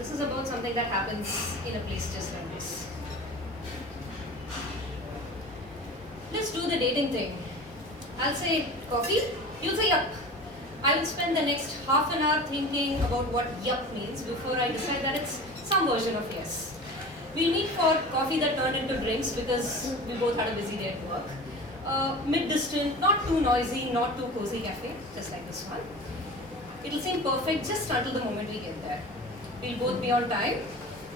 this is about something that happens in a place just like this. Let's do the dating thing. I'll say coffee, you'll say yup. I will spend the next half an hour thinking about what yup means before I decide that it's some version of yes. We'll meet for coffee that turned into drinks because we both had a busy day at work. Mid-distant, not too noisy, not too cozy cafe, just like this one. It'll seem perfect just until the moment we get there. We'll both be on time.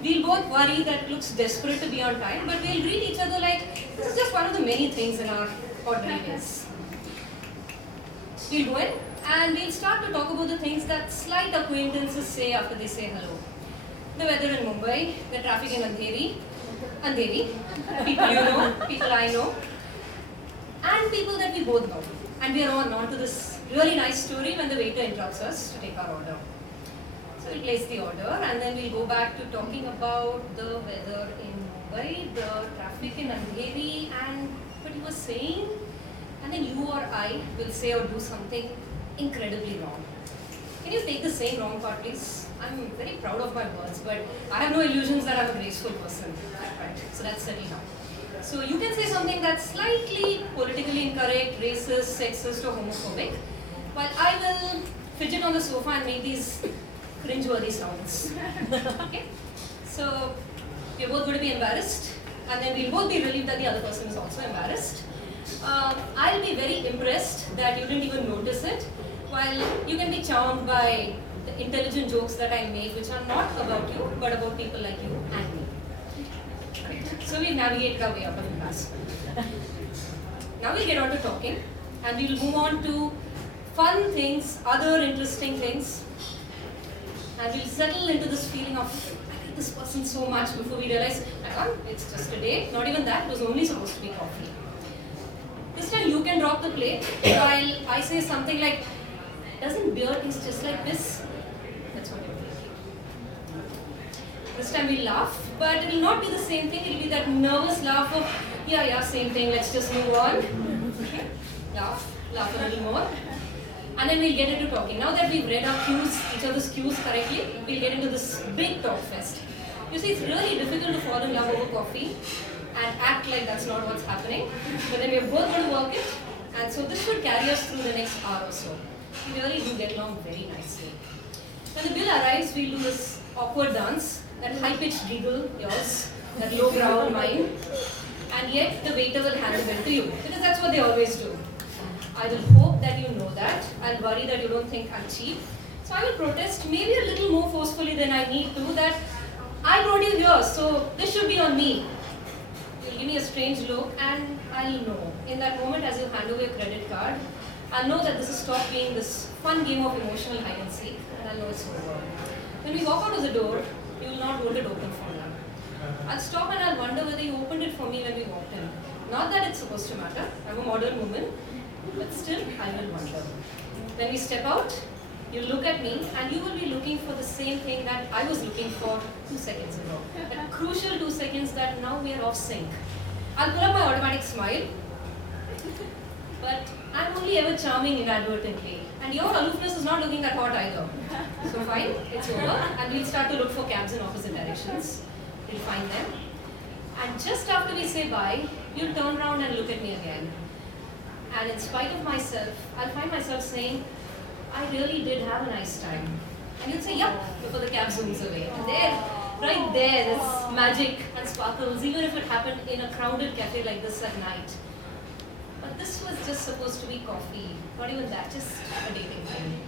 We'll both worry that it looks desperate to be on time, but we'll greet each other like this is just one of the many things in our ordinary days. We'll go in and we'll start to talk about the things that slight acquaintances say after they say hello. The weather in Mumbai, the traffic in Andheri, people you know, people I know, and people that we both know. And we are on to this really nice story when the waiter interrupts us to take our order. So we'll place the order and then we'll go back to talking about the weather in Mumbai, the traffic in Andheri, and what he was saying. And then you or I will say or do something incredibly wrong. Can you take the same wrong part, please? I'm very proud of my words, but I have no illusions that I'm a graceful person. Right, so that's settled now. So you can say something that's slightly politically incorrect, racist, sexist, or homophobic, while I will fidget on the sofa and make these cringe-worthy sounds. Okay? So we're both going to be embarrassed, and then we'll both be relieved that the other person is also embarrassed. I'll be very impressed that you didn't even notice it, while you can be charmed by the intelligent jokes that I make, which are not about you, but about people like you and me. So we've navigated our way out of embarrassment. Now we'll get on to talking, and we'll move on to fun things, other interesting things, and we'll settle into this feeling of I like this person so much before we realize, hang on, it's just a day. Not even that, it was only supposed to be coffee. This time you can drop the plate while I say something like, doesn't beer taste just like this? That's what it will be. This time we'll laugh, but it will not be the same thing. It will be that nervous laugh of, yeah, same thing, let's just move on. Okay. Laugh a little more. And then we'll get into talking. Now that we've read our cues, each other's cues correctly, we'll get into this big talk fest. You see, it's really difficult to fall in love over coffee and act like that's not what's happening. But then we're both going to work it. And so this should carry us through the next hour or so. We really do get along very nicely. When the bill arrives, we'll do this awkward dance, that high-pitched giggle, yours, that low growl, mine. And yet the waiter will hand the bill to you, because that's what they always do. I will hope that you know that. I'll worry that you don't think I'm cheap. So I will protest maybe a little more forcefully than I need to that I brought you here, so this should be on me. You'll give me a strange look and I'll know. In that moment as you hand over your credit card, I'll know that this has stopped being this fun game of emotional hide and seek, and I'll know it's over. When we walk out of the door, you will not hold it open for me. I'll stop and I'll wonder whether you opened it for me when we walked in. Not that it's supposed to matter, I'm a modern woman, but still I will wonder. When we step out, you'll look at me and you will be looking for the same thing that I was looking for 2 seconds ago. That crucial 2 seconds that now we are off sync. I'll pull up my automatic smile, but I'm only ever charming inadvertently. And your aloofness is not looking that hot either. So fine, it's over, and we'll start to look for cabs in opposite directions. We'll find them. And just after we say bye, you'll turn around and look at me again. And in spite of myself, I'll find myself saying, I really did have a nice time. And you'll say, yup, before the cab zooms away. And there, right there, there's magic and sparkles, even if it happened in a crowded cafe like this at night. But this was just supposed to be coffee. Not even that, just a dating thing.